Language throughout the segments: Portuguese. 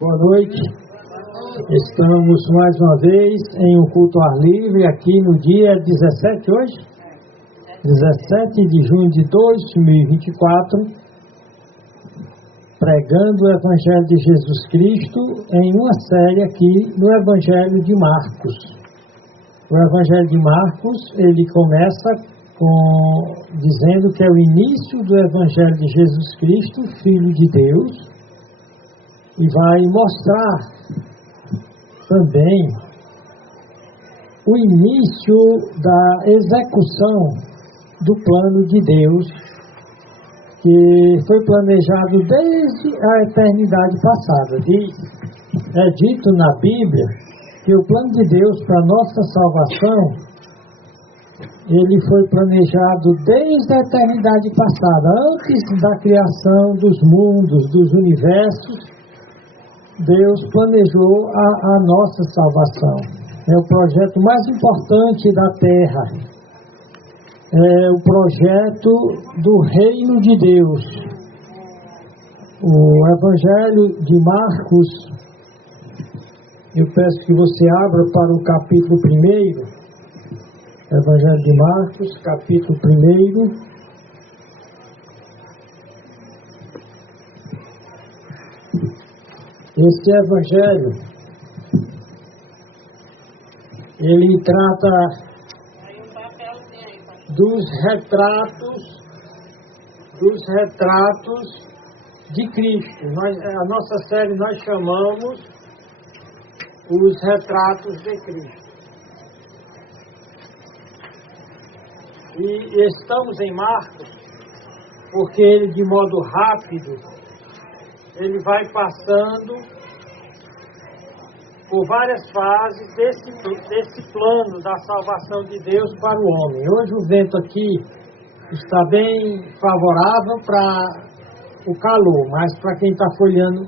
Boa noite. Estamos mais uma vez em um culto ao ar livre aqui no dia 17 hoje, 17 de junho de 2024, pregando o Evangelho de Jesus Cristo em uma série aqui no Evangelho de Marcos. O Evangelho de Marcos, ele começa dizendo que é o início do Evangelho de Jesus Cristo, Filho de Deus, e vai mostrar também o início da execução do plano de Deus, que foi planejado desde a eternidade passada. É dito na Bíblia que o plano de Deus para a nossa salvação, ele foi planejado desde a eternidade passada, antes da criação dos mundos, dos universos. Deus planejou a nossa salvação. É o projeto mais importante da Terra. É o projeto do Reino de Deus. O Evangelho de Marcos, eu peço que você abra para o capítulo 1. Evangelho de Marcos, capítulo 1. Este Evangelho, ele trata dos retratos de Cristo. A nossa série nós chamamos os retratos de Cristo. E estamos em Marcos porque ele, de modo rápido, ele vai passando por várias fases desse plano da salvação de Deus para o homem. Hoje o vento aqui está bem favorável para o calor, mas para quem está folheando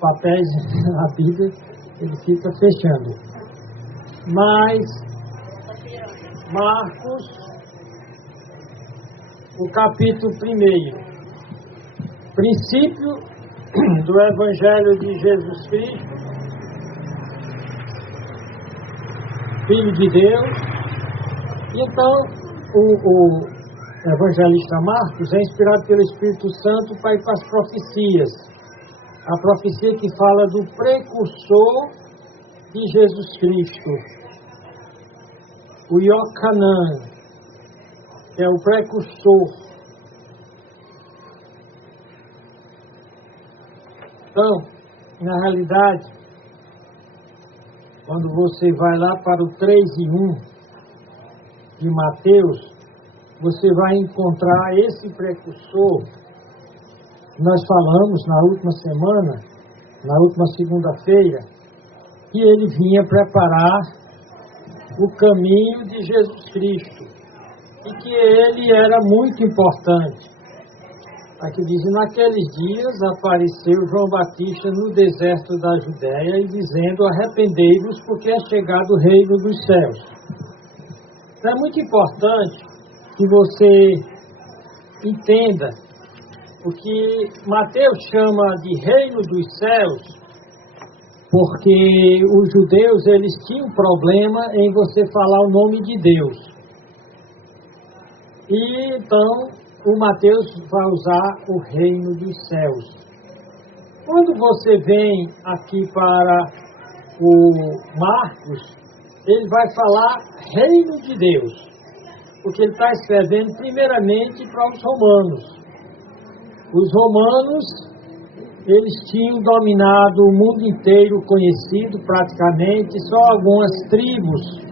papéis na Bíblia, ele fica fechando. Mas Marcos, o capítulo 1, princípio do Evangelho de Jesus Cristo, Filho de Deus. E então o evangelista Marcos é inspirado pelo Espírito Santo para ir para as profecias. A profecia que fala do precursor de Jesus Cristo, o Iocanã, que é o precursor. Então, na realidade, quando você vai lá para o 3:1 de Mateus, você vai encontrar esse precursor. Nós falamos na última semana, na última segunda-feira, que ele vinha preparar o caminho de Jesus Cristo e que ele era muito importante. Aqui diz: naqueles dias apareceu João Batista no deserto da Judéia e dizendo: arrependei-vos, porque é chegado o reino dos céus. Então é muito importante que você entenda o que Mateus chama de reino dos céus, porque os judeus, eles tinham problema em você falar o nome de Deus. E então o Mateus vai usar o reino dos céus. Quando você vem aqui para o Marcos, ele vai falar reino de Deus, porque ele está escrevendo primeiramente para os romanos. Os romanos, eles tinham dominado o mundo inteiro conhecido praticamente, só algumas tribos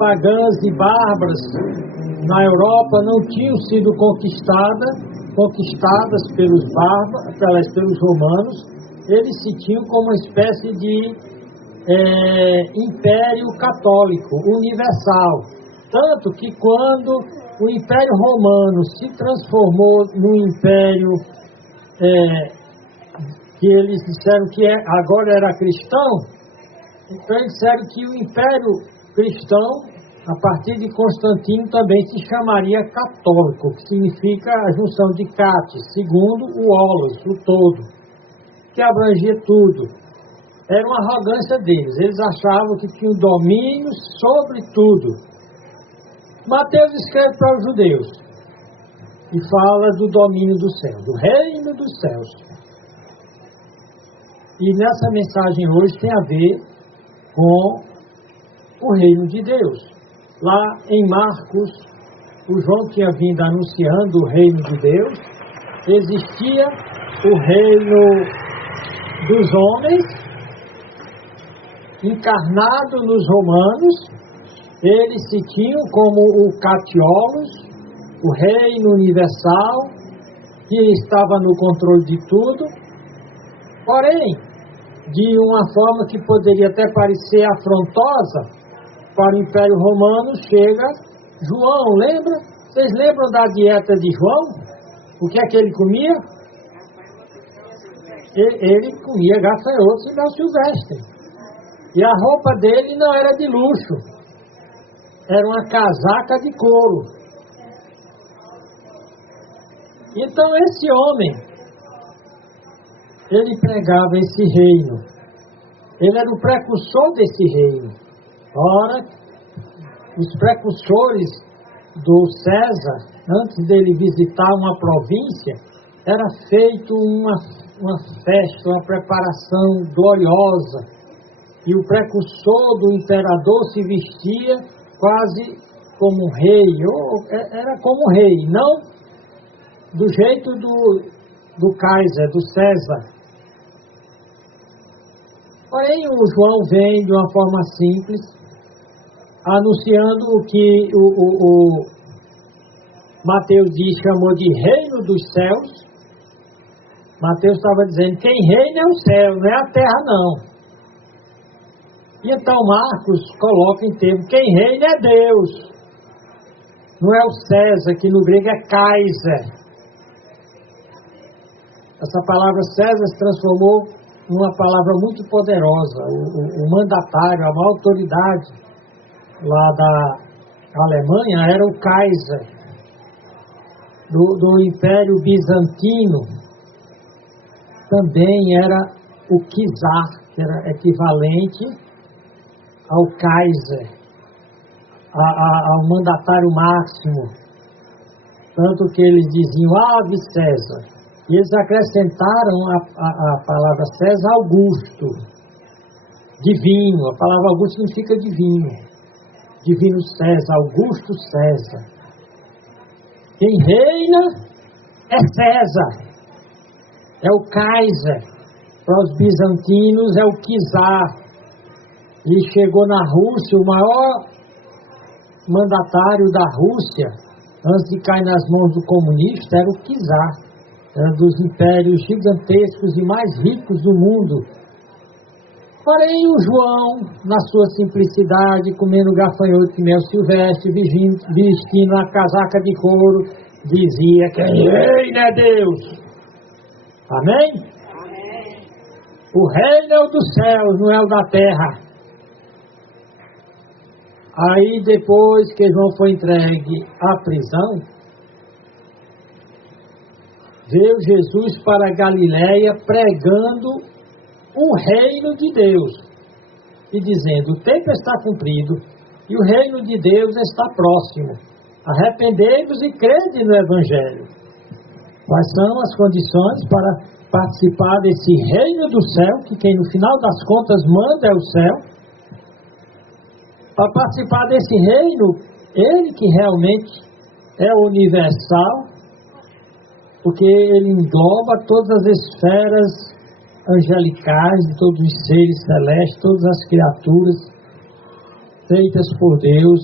pagãs e bárbaras na Europa não tinham sido conquistadas pelos romanos. Eles se tinham como uma espécie de império católico universal. Tanto que quando o Império Romano se transformou num império que eles disseram que agora era cristão, então eles disseram que o Império Cristão a partir de Constantino também se chamaria católico, que significa a junção de cates, segundo o holos, o todo, que abrangia tudo. Era uma arrogância deles, eles achavam que tinham domínio sobre tudo. Mateus escreve para os judeus e fala do domínio do céu, do reino dos céus. E nessa mensagem hoje tem a ver com o reino de Deus. Lá em Marcos, o João tinha vindo anunciando o reino de Deus. Existia o reino dos homens, encarnado nos romanos. Eles se tinham como o Catiolos, o reino universal, que estava no controle de tudo. Porém, de uma forma que poderia até parecer afrontosa para o Império Romano, chega João, lembra? Vocês lembram da dieta de João? O que é que ele comia? Ele comia gafanhotos e mel silvestre. E a roupa dele não era de luxo, era uma casaca de couro. Então esse homem, ele pregava esse reino. Ele era o precursor desse reino. Ora, os precursores do César, antes dele visitar uma província, era feito uma festa, uma preparação gloriosa. E o precursor do imperador se vestia quase como um rei, ou era como um rei, não do jeito do Kaiser, do César. Porém, o João vem de uma forma simples, anunciando o que o Mateus chamou de reino dos céus. Mateus estava dizendo, quem reina é o céu, não é a terra não. E então Marcos coloca em termo, quem reina é Deus. Não é o César, que no grego é Kaiser. Essa palavra César se transformou numa palavra muito poderosa. O mandatário, a maior autoridade lá da Alemanha era o Kaiser. Do Império Bizantino também era o Czar, que era equivalente ao Kaiser, ao mandatário máximo. Tanto que eles diziam, Ave César. E eles acrescentaram a palavra César, Augusto, divino. A palavra Augusto significa divino. Divino César, Augusto César. Quem reina é César, é o Kaiser. Para os bizantinos é o czar. E chegou na Rússia, o maior mandatário da Rússia, antes de cair nas mãos do comunista, era o czar. Era dos impérios gigantescos e mais ricos do mundo. Porém, o João, na sua simplicidade, comendo gafanhoto e mel silvestre, vestindo a casaca de couro, dizia que reino é Deus. Amém? Amém? O reino é o dos céus, não é o da terra. Aí, depois que João foi entregue à prisão, veio Jesus para a Galiléia pregando o reino de Deus e dizendo, o tempo está cumprido e o reino de Deus está próximo. Arrependei-vos e crede no Evangelho. Quais são as condições para participar desse reino do céu, que quem no final das contas manda é o céu? Para participar desse reino, ele que realmente é universal, porque ele engloba todas as esferas angelicais, de todos os seres celestes, todas as criaturas feitas por Deus,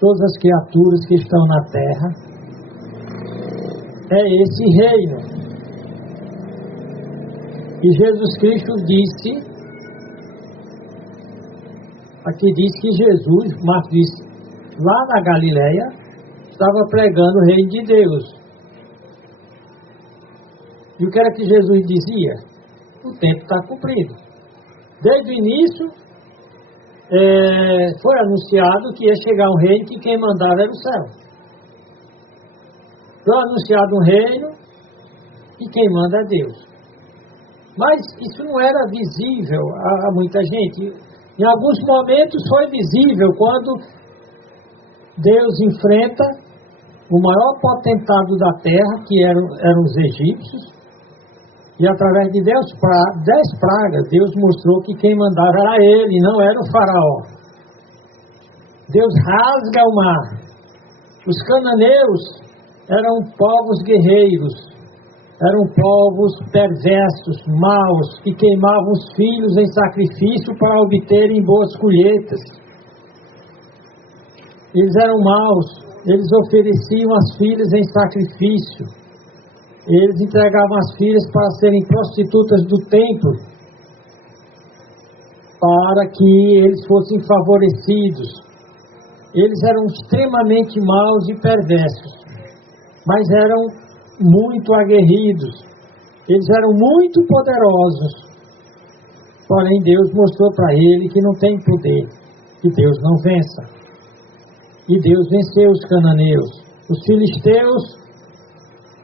todas as criaturas que estão na terra. É esse reino. E Jesus Cristo disse, aqui diz que Jesus, Marcos disse, lá na Galiléia, estava pregando o reino de Deus. E o que era que Jesus dizia? O tempo está cumprido. Desde o início, foi anunciado que ia chegar um reino que quem mandava era o céu. Foi anunciado um reino e quem manda é Deus. Mas isso não era visível a muita gente. Em alguns momentos foi visível quando Deus enfrenta o maior potentado da terra, que eram os egípcios, e através de 10 pragas, Deus mostrou que quem mandava era ele, não era o faraó. Deus rasga o mar. Os cananeus eram povos guerreiros, eram povos perversos, maus, que queimavam os filhos em sacrifício para obterem boas colheitas. Eles eram maus, eles ofereciam as filhas em sacrifício, eles entregavam as filhas para serem prostitutas do templo, para que eles fossem favorecidos. Eles eram extremamente maus e perversos, mas eram muito aguerridos, eles eram muito poderosos. Porém, Deus mostrou para ele que não tem poder, que Deus não vença. E Deus venceu os cananeus. Os filisteus,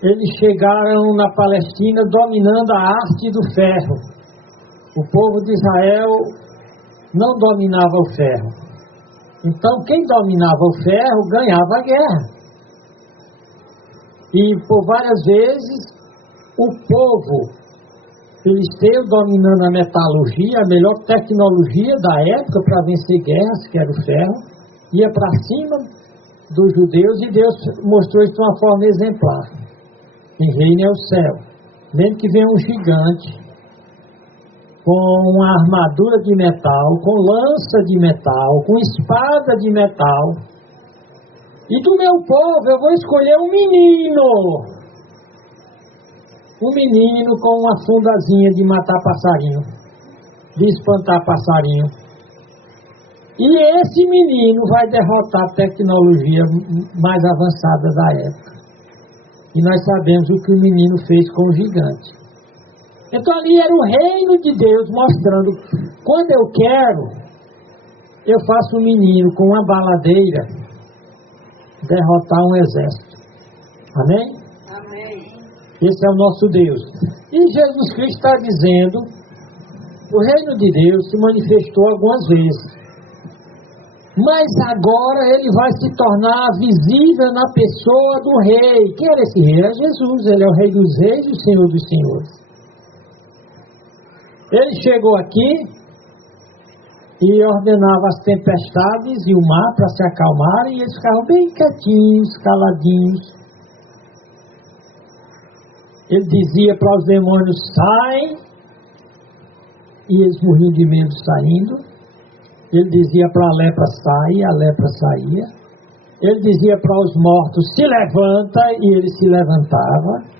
eles chegaram na Palestina dominando a arte do ferro. O povo de Israel não dominava o ferro. Então, quem dominava o ferro ganhava a guerra. E por várias vezes, o povo filisteu dominando a metalurgia, a melhor tecnologia da época para vencer guerras, que era o ferro, ia para cima dos judeus, e Deus mostrou isso de uma forma exemplar. Quem reina é o céu. Mesmo que venha um gigante com uma armadura de metal, com lança de metal, com espada de metal, e do meu povo eu vou escolher um menino com uma fundazinha de matar passarinho, de espantar passarinho. E esse menino vai derrotar a tecnologia mais avançada da época. E nós sabemos o que o menino fez com o gigante. Então ali era o reino de Deus mostrando, quando eu quero, eu faço um menino com uma baladeira derrotar um exército. Amém? Amém. Esse é o nosso Deus. E Jesus Cristo está dizendo, o reino de Deus se manifestou algumas vezes, mas agora ele vai se tornar visível na pessoa do rei. Quem era esse rei? Era Jesus. Ele é o rei dos reis e o senhor dos senhores. Ele chegou aqui e ordenava as tempestades e o mar para se acalmarem, e eles ficavam bem quietinhos, caladinhos. Ele dizia para os demônios, saem, e eles morriam de medo saindo. Ele dizia para a lepra, sai, a lepra saía. Ele dizia para os mortos, se levanta, e ele se levantava.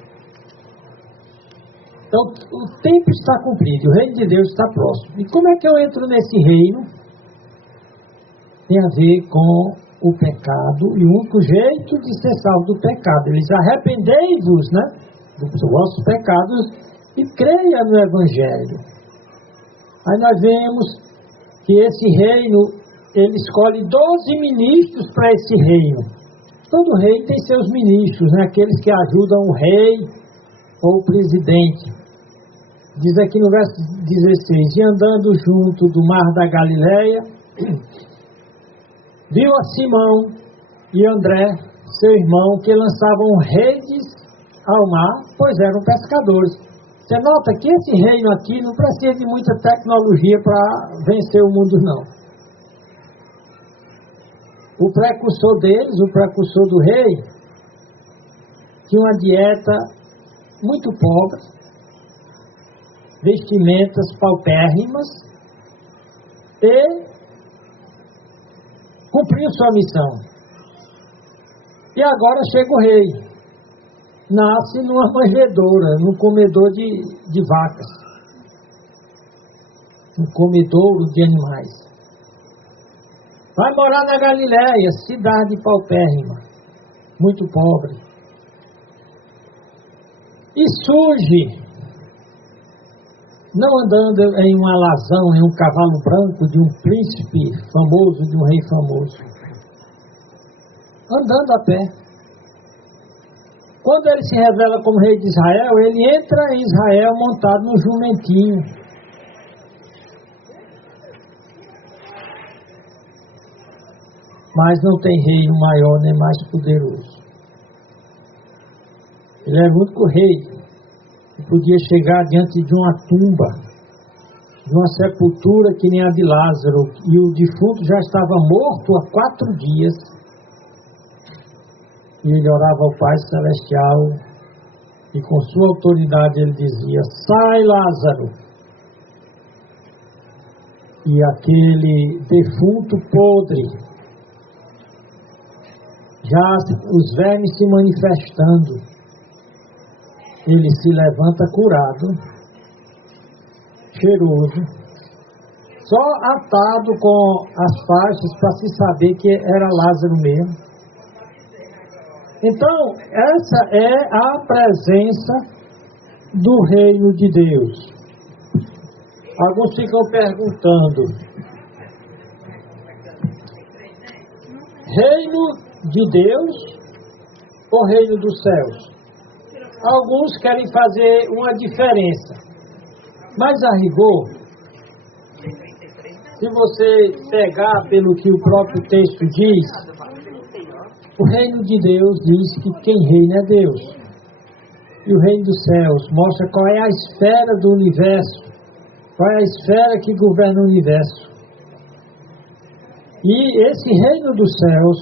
Então, o tempo está cumprido, o reino de Deus está próximo. E como é que eu entro nesse reino? Tem a ver com o pecado, e o único jeito de ser salvo do pecado. Ele diz, arrependei-vos, né, dos vossos pecados e creia no Evangelho. Aí nós vemos que esse reino, ele escolhe 12 ministros para esse reino. Todo rei tem seus ministros, né, aqueles que ajudam o rei ou o presidente. Diz aqui no verso 16, e andando junto do mar da Galileia, viu a Simão e André, seu irmão, que lançavam redes ao mar, pois eram pescadores. Você nota que esse reino aqui não precisa de muita tecnologia para vencer o mundo, não. O precursor deles, o precursor do rei, tinha uma dieta muito pobre, vestimentas paupérrimas, e cumpriu sua missão. E agora chega o rei. Nasce numa manjedoura, num comedor de vacas, num comedouro de animais. Vai morar na Galileia, cidade paupérrima, muito pobre. E surge não andando em um alazão, em um cavalo branco de um príncipe famoso, de um rei famoso. Andando a pé. Quando ele se revela como rei de Israel, ele entra em Israel montado num jumentinho. Mas não tem reino maior nem mais poderoso. Ele é o único rei que podia chegar diante de uma tumba, de uma sepultura que nem a de Lázaro, e o defunto já estava morto há 4 dias. E ele orava ao Pai Celestial, e com sua autoridade ele dizia: sai, Lázaro! E aquele defunto podre, já os vermes se manifestando, ele se levanta curado, cheiroso, só atado com as faixas para se saber que era Lázaro mesmo. Então, essa é a presença do reino de Deus. Alguns ficam perguntando: reino de Deus ou reino dos céus? Alguns querem fazer uma diferença, mas a rigor, se você pegar pelo que o próprio texto diz, o reino de Deus diz que quem reina é Deus. E o reino dos céus mostra qual é a esfera do universo, qual é a esfera que governa o universo. E esse reino dos céus,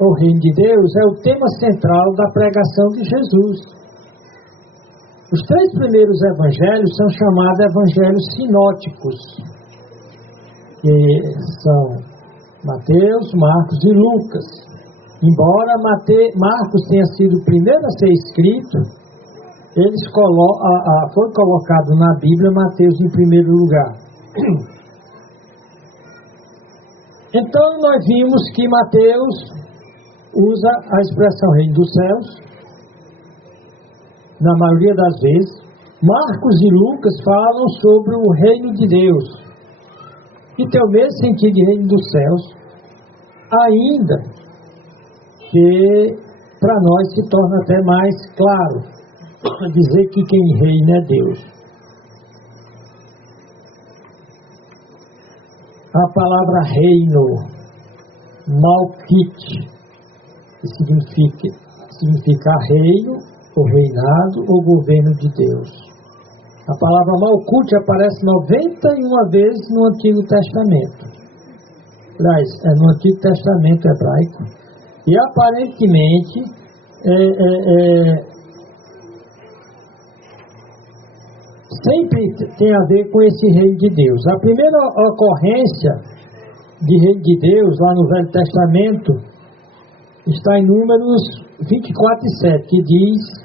ou reino de Deus, é o tema central da pregação de Jesus. Os 3 primeiros evangelhos são chamados evangelhos sinóticos, que são Mateus, Marcos e Lucas. Embora Marcos tenha sido o primeiro a ser escrito, foi colocado na Bíblia Mateus em primeiro lugar. Então nós vimos que Mateus usa a expressão reino dos céus, na maioria das vezes. Marcos e Lucas falam sobre o reino de Deus, que tem o mesmo sentido de reino dos céus, ainda que para nós se torna até mais claro dizer que quem reina é Deus. A palavra reino, malkit, que significa reino, ou reinado, ou governo de Deus. A palavra malkut aparece 91 vezes no Antigo Testamento. Aliás, é no Antigo Testamento hebraico. E aparentemente sempre tem a ver com esse reino de Deus. A primeira ocorrência de reino de Deus, lá no Velho Testamento, está em Números 24:7, que diz: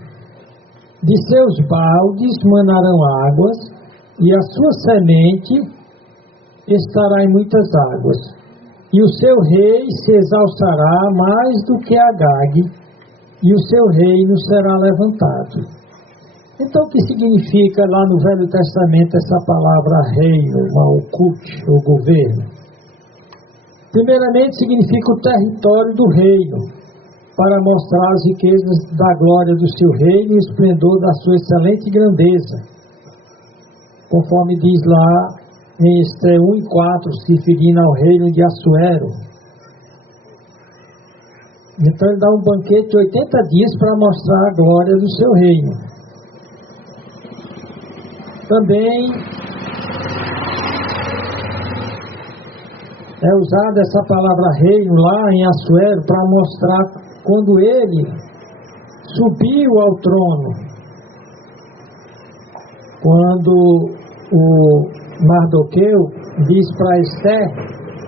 de seus baldes manarão águas, e a sua semente estará em muitas águas. E o seu rei se exaltará mais do que Agag, e o seu reino será levantado. Então, o que significa lá no Velho Testamento essa palavra reino, malkut, ou governo? Primeiramente, significa o território do reino, para mostrar as riquezas da glória do seu reino e o esplendor da sua excelente grandeza. Conforme diz lá em Esdras 1:4, se referindo ao reino de Assuero. Então ele dá um banquete de 80 dias para mostrar a glória do seu reino. Também é usada essa palavra reino lá em Assuero para mostrar quando ele subiu ao trono. Quando o Mardoqueu diz para Esther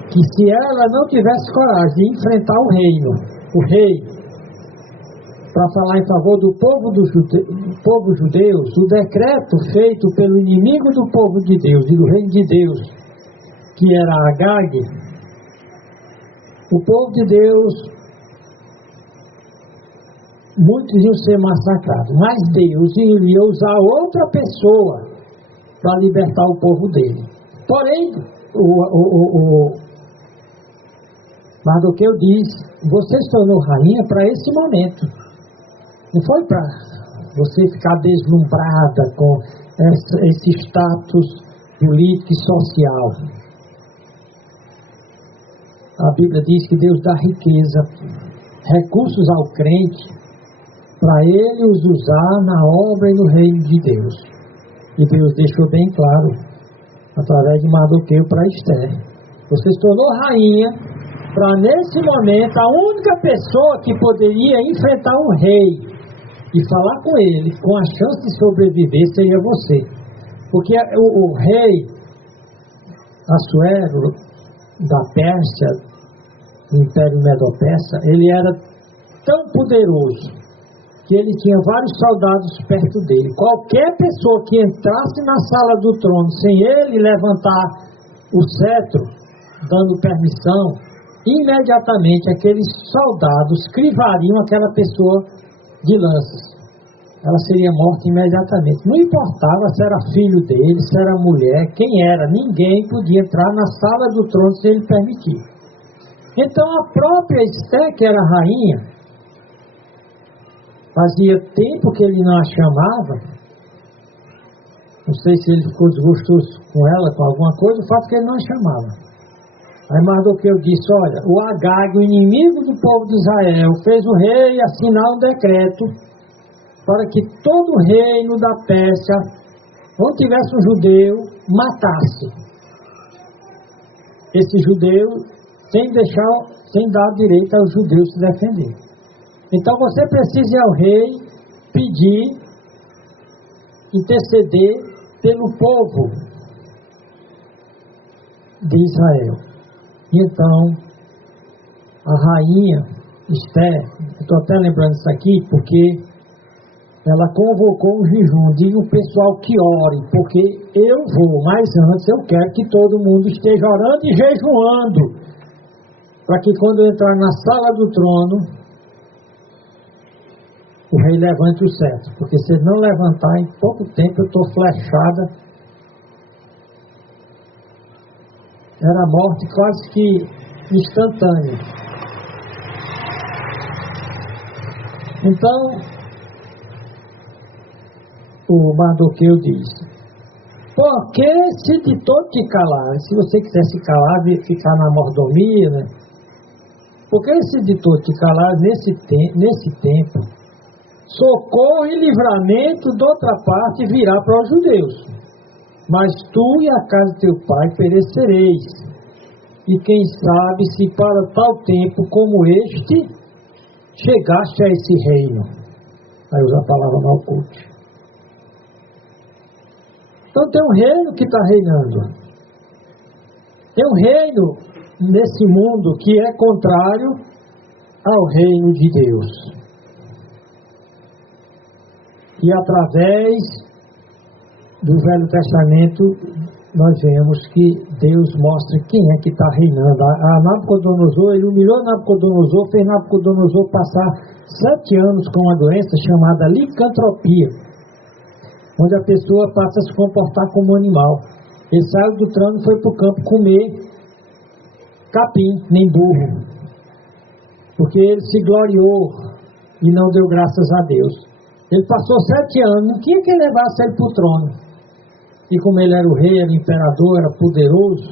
que se ela não tivesse coragem de enfrentar o rei, para falar em favor do povo judeu, o decreto feito pelo inimigo do povo de Deus e do reino de Deus, que era Agag, o povo de Deus, muitos iam ser massacrados, mas Deus iria usar outra pessoa para libertar o povo dele. Porém, o Mardoqueu diz: você se tornou rainha para esse momento. Não foi para você ficar deslumbrada com esse status político e social. A Bíblia diz que Deus dá riqueza, recursos ao crente, para ele os usar na obra e no reino de Deus. E Deus deixou bem claro, através de Mardoqueu, para Esther: você se tornou rainha para, nesse momento, a única pessoa que poderia enfrentar um rei e falar com ele, com a chance de sobreviver, seria você. Porque o rei Assuero, da Pérsia, do Império Medo-Persa, ele era tão poderoso que ele tinha vários soldados perto dele. Qualquer pessoa que entrasse na sala do trono sem ele levantar o cetro, dando permissão, imediatamente aqueles soldados crivariam aquela pessoa de lanças. Ela seria morta imediatamente. Não importava se era filho dele, se era mulher, quem era, ninguém podia entrar na sala do trono sem ele permitir. Então a própria Esther, que era rainha, fazia tempo que ele não a chamava. Não sei se ele ficou desgostoso com ela, com alguma coisa, o fato é que ele não a chamava. Aí Mardoqueu disse: olha, o Agag, o inimigo do povo de Israel, fez o rei assinar um decreto para que todo o reino da Pérsia, onde tivesse um judeu, matasse esse judeu, sem dar direito aos judeus se defender. Então você precisa ir ao rei, pedir, interceder pelo povo de Israel. E então, a rainha Esther, estou até lembrando isso aqui, porque ela convocou um jejum, diga o pessoal que ore, porque eu vou, mas antes eu quero que todo mundo esteja orando e jejuando, para que quando eu entrar na sala do trono, o rei levante o cetro, porque se ele não levantar, em pouco tempo eu estou flechada. Era a morte quase que instantânea. Então, o Mardoqueu diz: por que se de todo te calar? Se você quiser se calar, ficar na mordomia, né? Por que se de todo te calar nesse tempo, socorro e livramento de outra parte virá para os judeus, mas tu e a casa de teu pai perecereis. E quem sabe se para tal tempo como este chegaste a esse reino. Aí usa a palavra Malcute. Então tem um reino que está reinando. Tem um reino nesse mundo que é contrário ao reino de Deus. E através do Velho Testamento nós vemos que Deus mostra quem é que está reinando. A Nabucodonosor, ele humilhou Nabucodonosor, fez Nabucodonosor passar 7 anos com uma doença chamada licantropia, onde a pessoa passa a se comportar como animal. Ele saiu do trono e foi para o campo comer capim, nem burro, porque ele se gloriou e não deu graças a Deus. Ele passou 7 anos, não tinha que levasse ele para o trono. E como ele era o rei, era o imperador, era poderoso,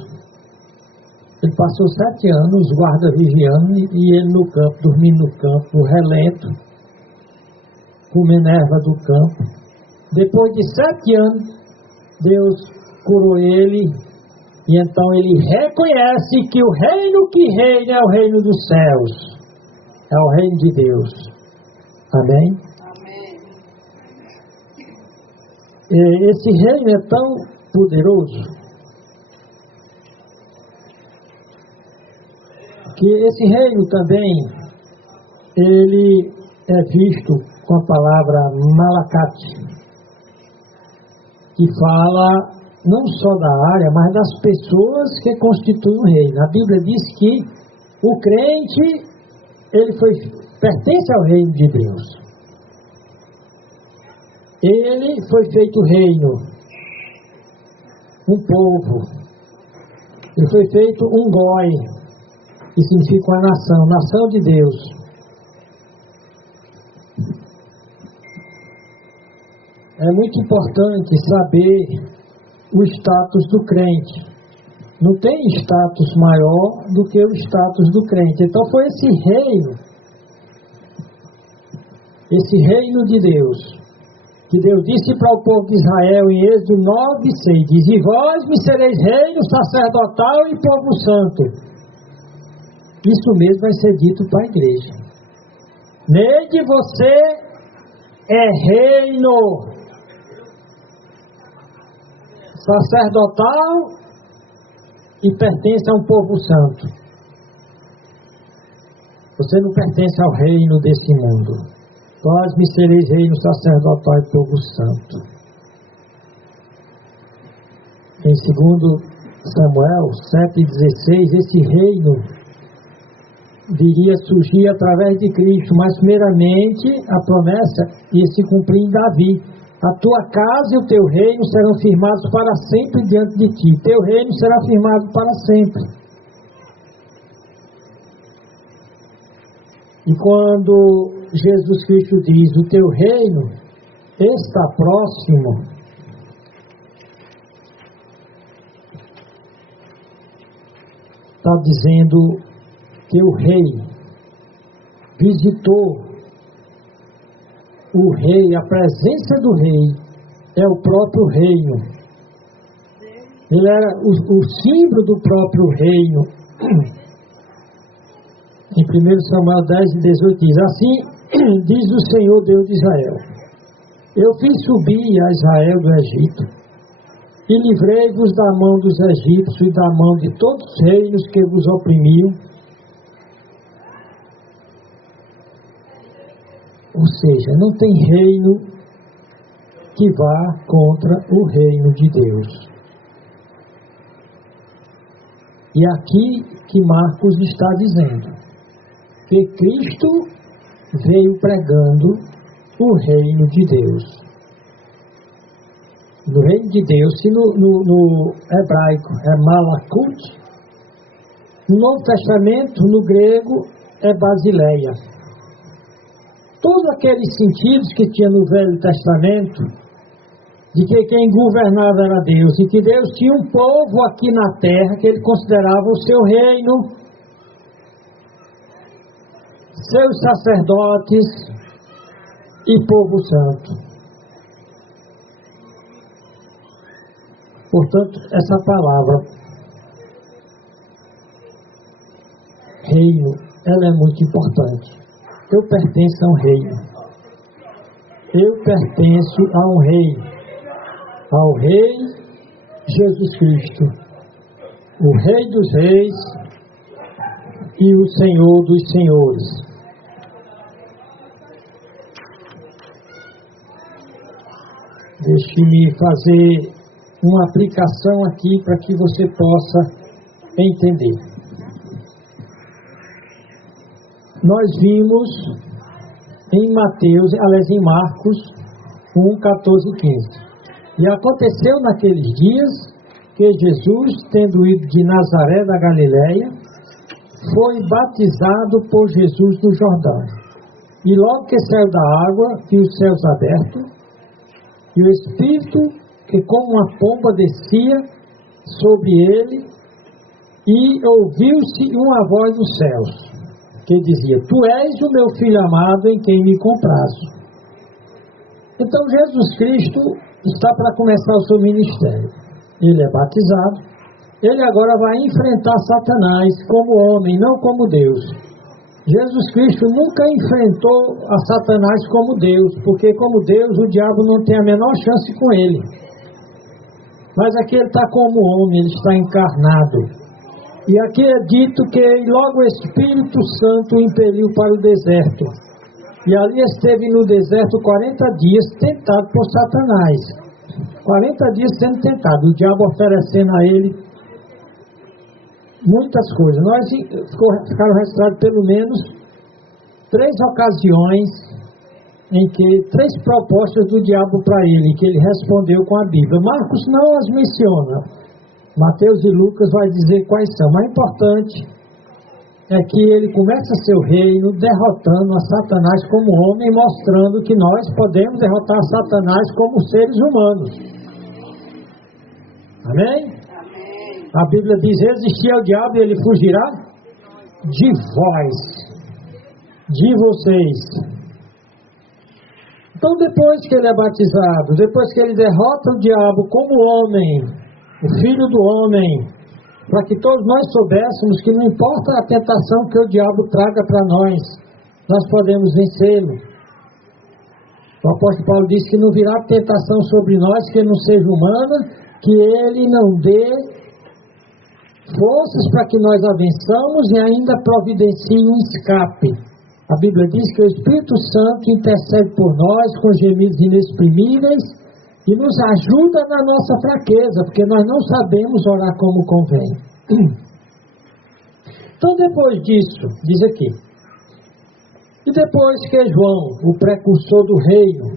ele passou 7 anos, os guardas vigiando, e ele no campo, dormindo no campo, no relento, comendo erva do campo. Depois de 7 anos, Deus curou ele, e então ele reconhece que o reino que reina é o reino dos céus, é o reino de Deus. Amém? Esse reino é tão poderoso que esse reino também ele é visto com a palavra Malacate, que fala não só da área, mas das pessoas que constituem o reino. A Bíblia diz que o crente ele pertence ao reino de Deus. Ele foi feito reino um povo. Ele foi feito um goi, que significa uma nação, nação de Deus. É muito importante saber o status do crente. Não tem status maior do que o status do crente. Então foi esse reino de Deus, que Deus disse para o povo de Israel em Êxodo 9:6, diz: e vós me sereis reino sacerdotal e povo santo. Isso mesmo vai ser dito para a igreja. Nele você é reino sacerdotal e pertence a um povo santo. Você não pertence ao reino desse mundo. Vós me sereis reino sacerdotal e povo santo. Em 2 Samuel 7,16, esse reino viria surgir através de Cristo, mas primeiramente a promessa ia se cumprir em Davi. A tua casa e o teu reino serão firmados para sempre diante de ti. Teu reino será firmado para sempre. E quando Jesus Cristo diz: o teu reino está próximo, está dizendo que o rei visitou o rei, a presença do rei é o próprio reino. Ele era o símbolo do próprio reino. Em 1 Samuel 10:18 diz: assim diz o Senhor Deus de Israel: eu fiz subir a Israel do Egito e livrei-vos da mão dos egípcios e da mão de todos os reinos que vos oprimiam. Ou seja, não tem reino que vá contra o reino de Deus. E aqui que Marcos está dizendo que Cristo veio pregando o reino de Deus. No reino de Deus, se no hebraico é Malakut, no Novo Testamento, no grego, é Basileia. Todos aqueles sentidos que tinha no Velho Testamento, de que quem governava era Deus, e que Deus tinha um povo aqui na terra que ele considerava o seu reino, seus sacerdotes e povo santo. Portanto, essa palavra reino, ela é muito importante. Eu pertenço a um reino. Eu pertenço a um rei. Ao Rei Jesus Cristo. O Rei dos Reis e o Senhor dos Senhores. Deixe-me fazer uma aplicação aqui para que você possa entender. Nós vimos em Marcos 1, 14 e 15. E aconteceu naqueles dias que Jesus, tendo ido de Nazaré da Galileia, foi batizado por Jesus no Jordão. E logo que saiu da água, viu os céus abertos, e o Espírito, que como uma pomba descia sobre ele, e ouviu-se uma voz dos céus, que dizia: tu és o meu filho amado, em quem me comprazo. Então Jesus Cristo está para começar o seu ministério. Ele é batizado. Ele agora vai enfrentar Satanás como homem, não como Deus. Jesus Cristo nunca enfrentou a Satanás como Deus, porque como Deus o diabo não tem a menor chance com ele. Mas aqui ele está como homem, ele está encarnado. E aqui é dito que logo o Espírito Santo o impeliu para o deserto. E ali esteve no deserto 40 dias tentado por Satanás. 40 dias sendo tentado, o diabo oferecendo a ele muitas coisas. Ficaram registrados pelo menos 3 ocasiões em que 3 propostas do diabo para ele, que ele respondeu com a Bíblia. Marcos não as menciona. Mateus e Lucas vai dizer quais são. Mas o importante é que ele começa seu reino derrotando a Satanás como homem, mostrando que nós podemos derrotar Satanás como seres humanos. Amém? A Bíblia diz: resistir ao diabo e ele fugirá de vós, de vocês. Então, depois que ele é batizado, depois que ele derrota o diabo como homem, o Filho do homem, para que todos nós soubéssemos que não importa a tentação que o diabo traga para nós, nós podemos vencê-lo. O apóstolo Paulo diz que não virá tentação sobre nós que não seja humana, que ele não dê forças para que nós a vençamos e ainda providencie um escape. A Bíblia diz que o Espírito Santo intercede por nós com gemidos inexprimíveis e nos ajuda na nossa fraqueza, porque nós não sabemos orar como convém. Então, depois disso, diz aqui, e depois que João, o precursor do reino,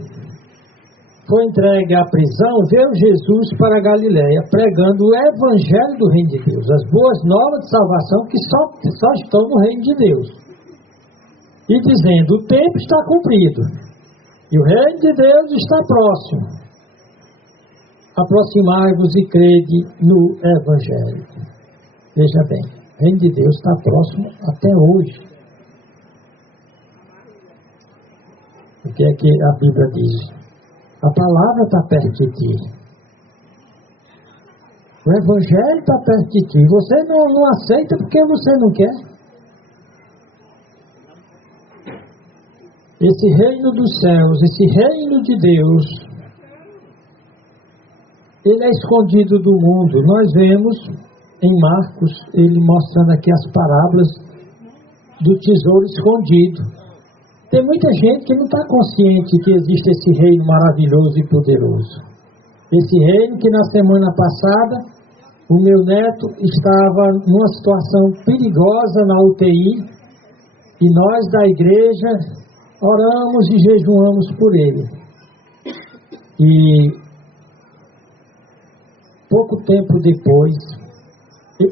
foi entregue à prisão, veio Jesus para a Galiléia, pregando o Evangelho do Reino de Deus, as boas novas de salvação que só estão no Reino de Deus. E dizendo: o tempo está cumprido, e o Reino de Deus está próximo. Aproximai-vos e crede no Evangelho. Veja bem, o Reino de Deus está próximo até hoje. O que é que a Bíblia diz? A palavra está perto de ti. O Evangelho está perto de ti. Você não aceita porque você não quer. Esse reino dos céus, esse reino de Deus, ele é escondido do mundo. Nós vemos em Marcos, ele mostrando aqui as parábolas do tesouro escondido. Tem muita gente que não está consciente que existe esse reino maravilhoso e poderoso. Esse reino que na semana passada, o meu neto estava numa situação perigosa na UTI, e nós da igreja oramos e jejuamos por ele. E pouco tempo depois, ele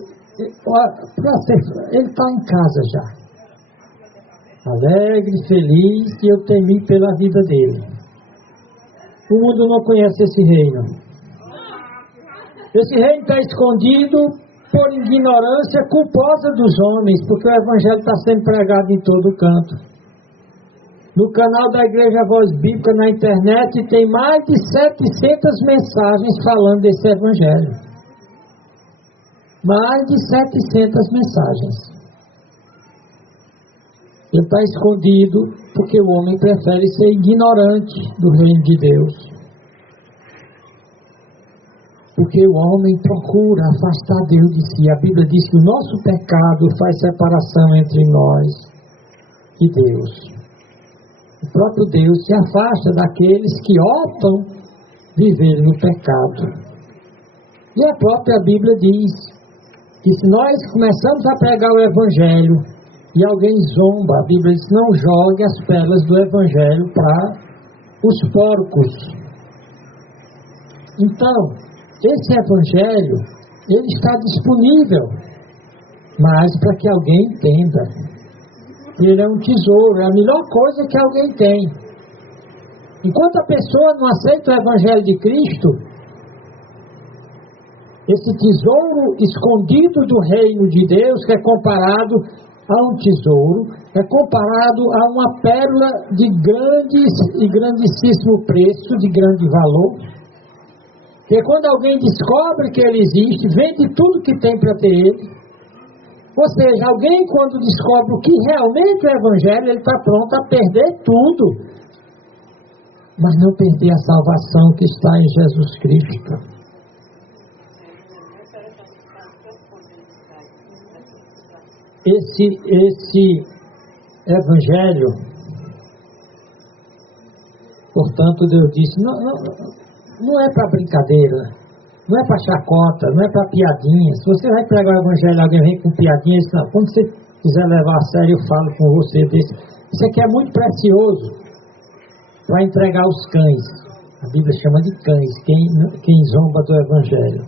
está em casa já. Alegre, feliz, e eu temi pela vida dele. O mundo não conhece esse reino. Esse reino está escondido por ignorância culposa dos homens, porque o Evangelho está sendo pregado em todo canto. No canal da Igreja Voz Bíblica na internet tem mais de 700 mensagens falando desse Evangelho. Mais de 700 mensagens. Ele está escondido porque o homem prefere ser ignorante do reino de Deus. Porque o homem procura afastar Deus de si. A Bíblia diz que o nosso pecado faz separação entre nós e Deus. O próprio Deus se afasta daqueles que optam viver no pecado. E a própria Bíblia diz que se nós começamos a pregar o Evangelho e alguém zomba, a Bíblia diz: não jogue as pérolas do Evangelho para os porcos. Então, esse Evangelho, ele está disponível, mas para que alguém entenda. Ele é um tesouro, é a melhor coisa que alguém tem. Enquanto a pessoa não aceita o Evangelho de Cristo, esse tesouro escondido do reino de Deus, que é comparado a um tesouro, é comparado a uma pérola de grandíssimo preço, de grande valor. Porque quando alguém descobre que ele existe, vende tudo que tem para ter ele. Ou seja, alguém quando descobre o que realmente é o Evangelho, ele está pronto a perder tudo, mas não perder a salvação que está em Jesus Cristo. Esse Evangelho, portanto, Deus disse, não é para brincadeira. Não é para chacota, não é para piadinha. Se você vai pregar o Evangelho, alguém vem com piadinha, quando você quiser levar a sério, eu falo com você desse. Isso aqui é muito precioso. para entregar aos cães. A Bíblia chama de cães, quem zomba do Evangelho.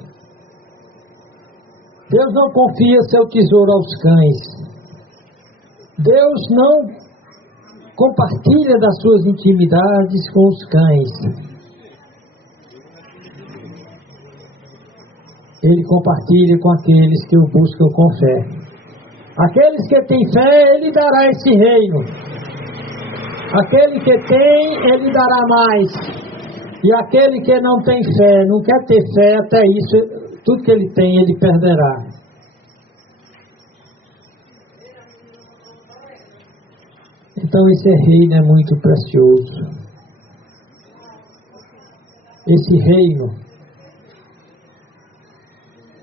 Deus não confia seu tesouro aos cães. Deus não compartilha das suas intimidades com os cães. Ele compartilha com aqueles que o buscam com fé. Aqueles que têm fé, Ele dará esse reino. Aquele que tem, Ele dará mais. E aquele que não tem fé, não quer ter fé, até isso, tudo que ele tem, ele perderá. Então esse reino é muito precioso. Esse reino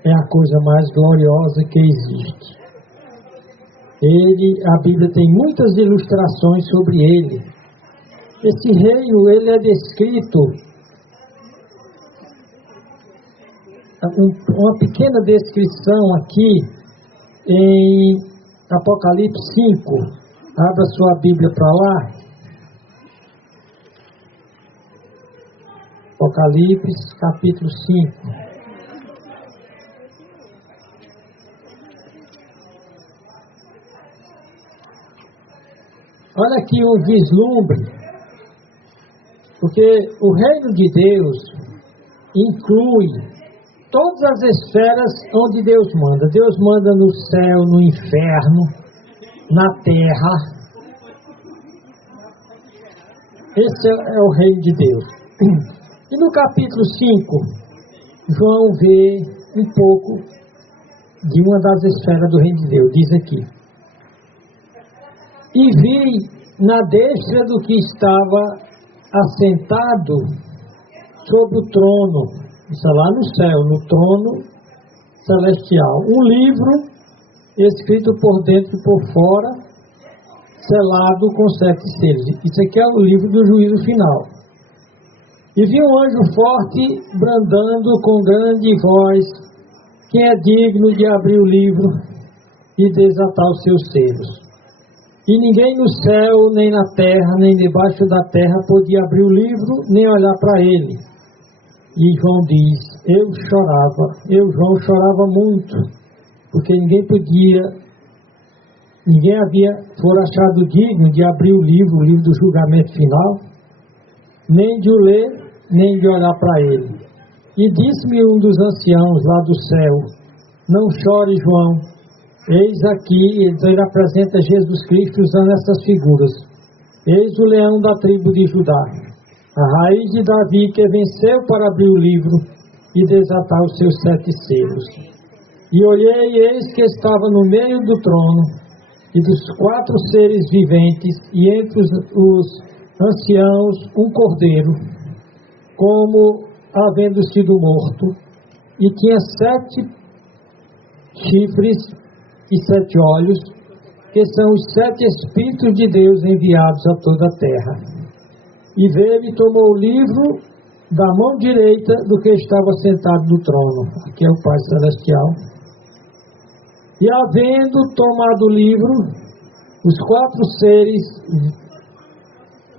é a coisa mais gloriosa que existe. A Bíblia tem muitas ilustrações sobre ele. Esse reino, ele é descrito, uma pequena descrição aqui em Apocalipse 5. Abra sua Bíblia para lá. Apocalipse capítulo 5. Olha aqui um vislumbre, porque o reino de Deus inclui todas as esferas onde Deus manda. Deus manda no céu, no inferno, na terra. Esse é o reino de Deus. E no capítulo 5, João vê um pouco de uma das esferas do reino de Deus. Diz aqui: e vi na destra do que estava assentado sobre o trono, isso é lá no céu, no trono celestial, um livro escrito por dentro e por fora, selado com 7 selos. Isso aqui é o livro do juízo final. E vi um anjo forte bradando com grande voz: quem é digno de abrir o livro e desatar os seus selos? E ninguém no céu, nem na terra, nem debaixo da terra podia abrir o livro, nem olhar para ele. E João diz: eu, João, chorava muito, porque ninguém havia fora achado digno de abrir o livro do julgamento final, nem de o ler, nem de olhar para ele. E disse-me um dos anciãos lá do céu: não chore, João. Eis aqui, ele apresenta Jesus Cristo usando essas figuras. Eis o leão da tribo de Judá, a raiz de Davi, que venceu para abrir o livro e desatar os seus 7 selos. E olhei, e eis que estava no meio do trono e dos 4 seres viventes, e entre os anciãos um cordeiro, como havendo sido morto, e tinha 7 chifres e 7 olhos, que são os 7 Espíritos de Deus enviados a toda a terra. E veio e tomou o livro da mão direita do que estava sentado no trono, que é o Pai Celestial. E havendo tomado o livro, os 4 seres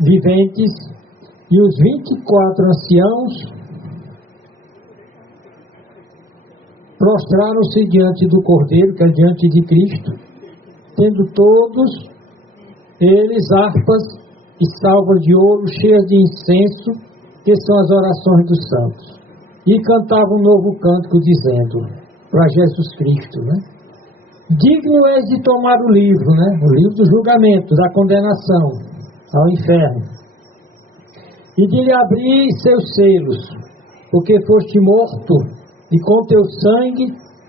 viventes e os 24 anciãos prostraram-se diante do Cordeiro, que é diante de Cristo, tendo todos eles harpas e salvas de ouro cheias de incenso, que são as orações dos santos. E cantavam um novo cântico, dizendo, para Jesus Cristo, né? Digno és de tomar o livro, né? O livro do julgamento, da condenação ao inferno, e de lhe abrir seus selos, porque foste morto, e com teu sangue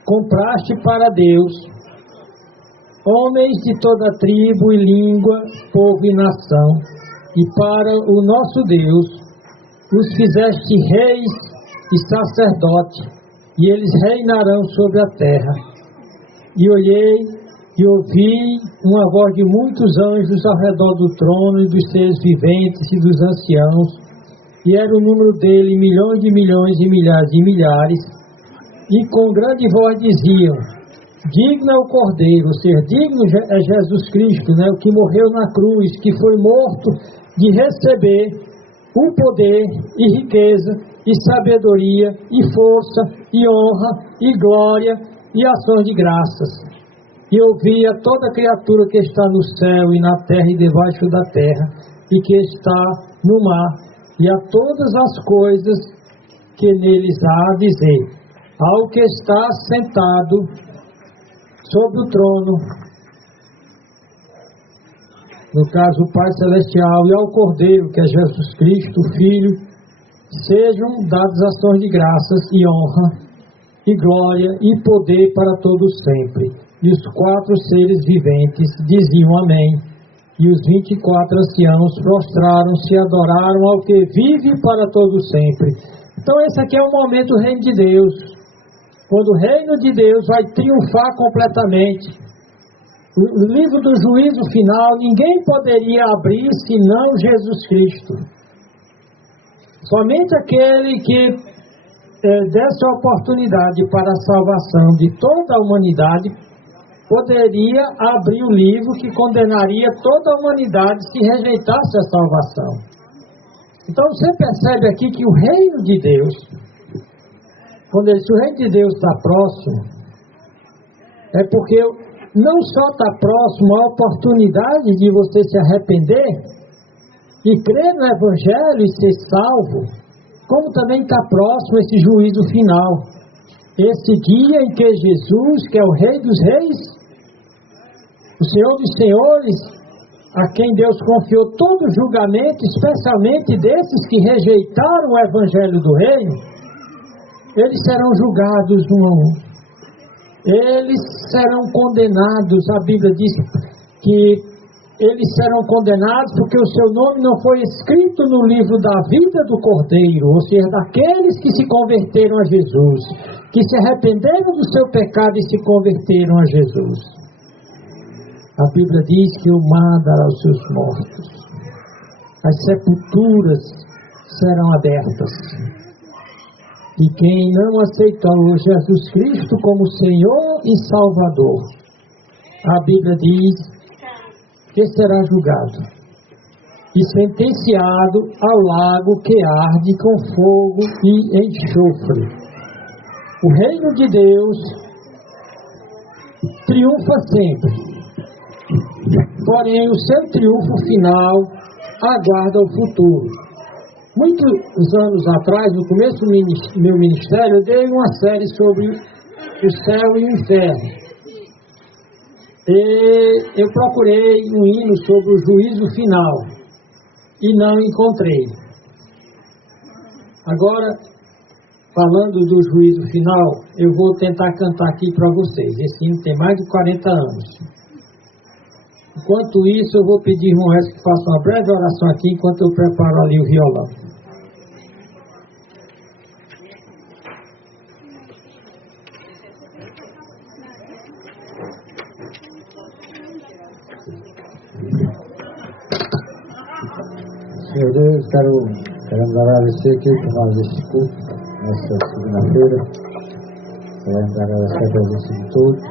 compraste para Deus homens de toda tribo e língua, povo e nação, e para o nosso Deus os fizeste reis e sacerdotes, e eles reinarão sobre a terra. E olhei e ouvi uma voz de muitos anjos ao redor do trono e dos seres viventes e dos anciãos, e era o número dele milhões de milhões e milhares de milhares, e com grande voz diziam: digno é o Cordeiro, ou seja, digno é Jesus Cristo, né, o que morreu na cruz, que foi morto, de receber o poder e riqueza e sabedoria e força e honra e glória e ações de graças. E ouvi a toda criatura que está no céu e na terra e debaixo da terra e que está no mar, e a todas as coisas que neles há a dizer, ao que está sentado sobre o trono, no caso o Pai Celestial, e ao Cordeiro, que é Jesus Cristo, o Filho, sejam dadas ações de graças e honra e glória e poder para todos sempre. E os 4 seres viventes diziam amém. E os 24 anciãos prostraram-se e adoraram ao que vive para todos sempre. Então esse aqui é o momento do reino de Deus, quando o reino de Deus vai triunfar completamente. O livro do juízo final, ninguém poderia abrir senão Jesus Cristo. Somente aquele que desse a oportunidade para a salvação de toda a humanidade poderia abrir o livro que condenaria toda a humanidade se rejeitasse a salvação. Então você percebe aqui que o reino de Deus, quando ele diz o reino de Deus está próximo, é porque não só está próximo a oportunidade de você se arrepender e crer no Evangelho e ser salvo, como também está próximo esse juízo final. Esse dia em que Jesus, que é o Rei dos Reis, o Senhor dos Senhores, a quem Deus confiou todo o julgamento, especialmente desses que rejeitaram o Evangelho do Reino, eles serão julgados um a um. Eles serão condenados. A Bíblia diz que eles serão condenados porque o seu nome não foi escrito no livro da vida do Cordeiro, ou seja, daqueles que se converteram a Jesus, que se arrependeram do seu pecado e se converteram a Jesus. A Bíblia diz que o mar dará os seus mortos, as sepulturas serão abertas. E quem não aceitou Jesus Cristo como Senhor e Salvador, a Bíblia diz que será julgado e sentenciado ao lago que arde com fogo e enxofre. O reino de Deus triunfa sempre, porém o seu triunfo final aguarda o futuro. Muitos anos atrás, no começo do meu ministério, eu dei uma série sobre o céu e o inferno. E eu procurei um hino sobre o juízo final e não encontrei. Agora, falando do juízo final, eu vou tentar cantar aqui para vocês. Esse hino tem mais de 40 anos. Enquanto isso, eu vou pedir, irmão Resto, que faça uma breve oração aqui, enquanto eu preparo ali o violão. Senhor Deus, queremos agradecer aqui por nós este culto, nesta segunda-feira. Queremos agradecer a presença de todos.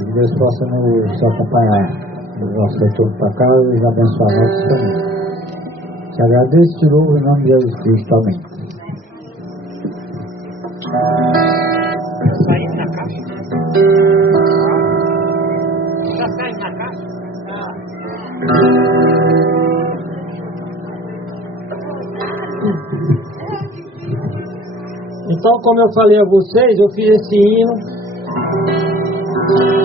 Que Deus possa nos acompanhar no nosso retorno para casa e abençoar nossas famílias. Te agradeço de novo em nome de Jesus Cristo. Amém. Saindo na caixa? Já saindo na caixa? Então, como eu falei a vocês, eu fiz esse hino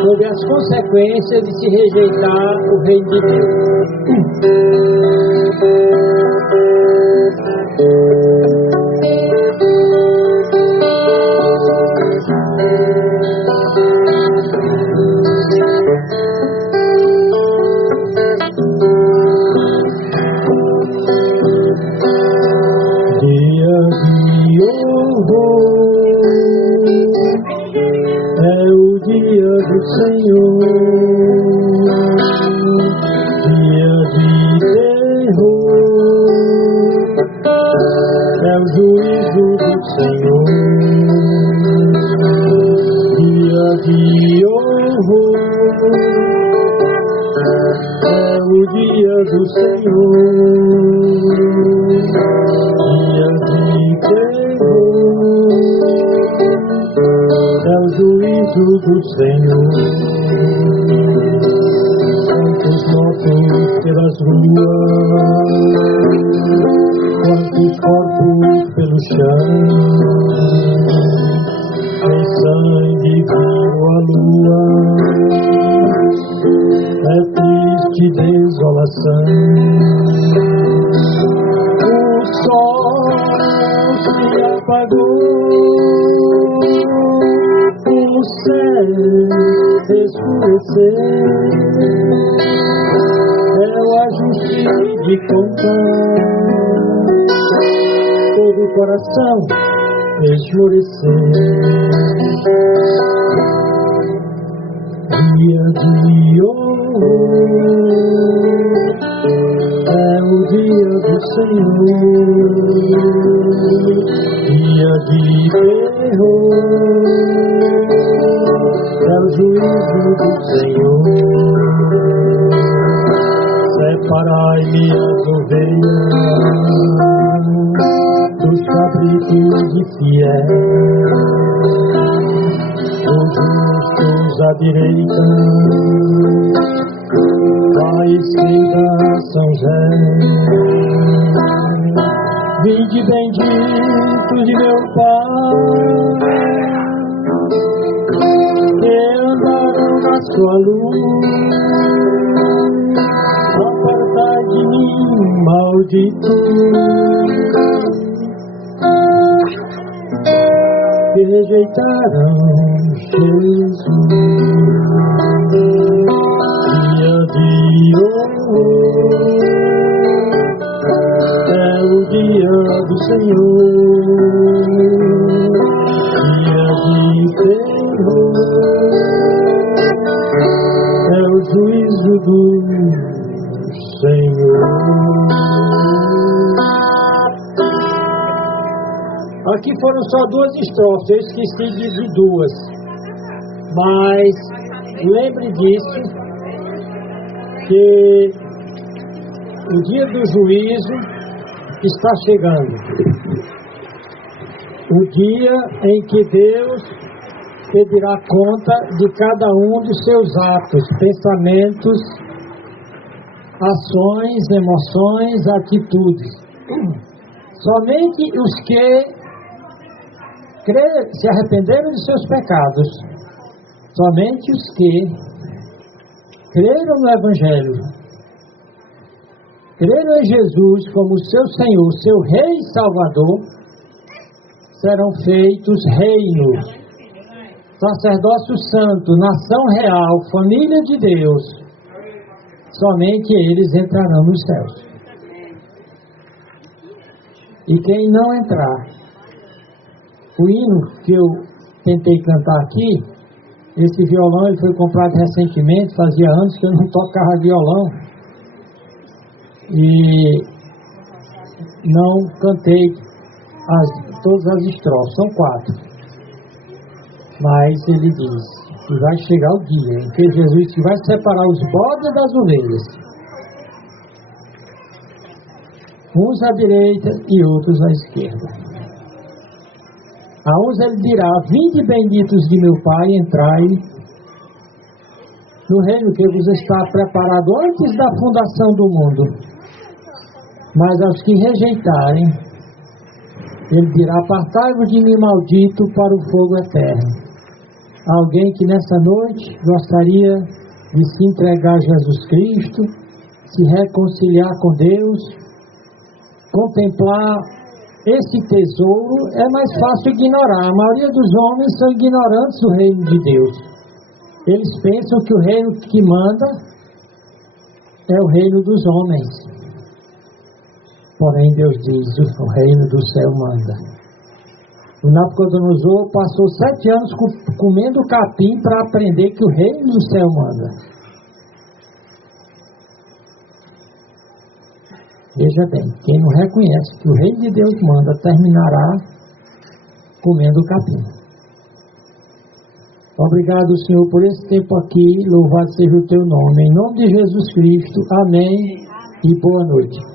sobre as consequências de se rejeitar o reino de Deus. Do Senhor, juízo do Senhor. Quantos mortos pelas ruas, quantos corpos pelo chão, em sangue viu a lua, é triste desolação. O sol se apagou, o céu escureceu, é o ajuste de contar, todo o coração esmoreceu. Dia de horror, é o dia do Senhor, dia de terror, é o juízo do Senhor. Separai-me as ovelhas dos cabritos de fiel, os justos à direita, à esquerda São José. Vinde benditos de meu Pai, que andaram na sua luz. Apartai de mim, maldito, que rejeitaram Jesus. Dia de horror, é o dia do Senhor, dia de terror, é o juízo do Senhor. Aqui foram só duas estrofes, eu esqueci de duas, mas lembre disso, que o dia do juízo está chegando. O dia em que Deus pedirá conta de cada um dos seus atos, pensamentos, ações, emoções, atitudes. Somente os que se arrependeram de seus pecados, somente os que creram no Evangelho, creram em Jesus como seu Senhor, seu Rei e Salvador, serão feitos reino, sacerdócio santo, nação real, família de Deus. Somente eles entrarão nos céus. E quem não entrar, o hino que eu tentei cantar aqui, esse violão ele foi comprado recentemente, fazia anos que eu não tocava violão, e não cantei todas as estrofes, são 4. Mas ele diz que vai chegar o dia em que Jesus vai separar os bodes das ovelhas, uns à direita e outros à esquerda. A uns ele dirá: vinde benditos de meu Pai, entrai no reino que vos está preparado antes da fundação do mundo. Mas aos que rejeitarem, ele dirá: apartai-vos de mim, maldito, para o fogo eterno. Alguém que nessa noite gostaria de se entregar a Jesus Cristo, se reconciliar com Deus, contemplar esse tesouro, é mais fácil ignorar. A maioria dos homens são ignorantes do reino de Deus. Eles pensam que o reino que manda é o reino dos homens. Porém, Deus diz: o reino do céu manda. O Nabucodonosor passou 7 anos comendo capim para aprender que o reino do céu manda. Veja bem, quem não reconhece que o reino de Deus manda, terminará comendo capim. Obrigado, Senhor, por esse tempo aqui. Louvado seja o teu nome. Em nome de Jesus Cristo. Amém e boa noite.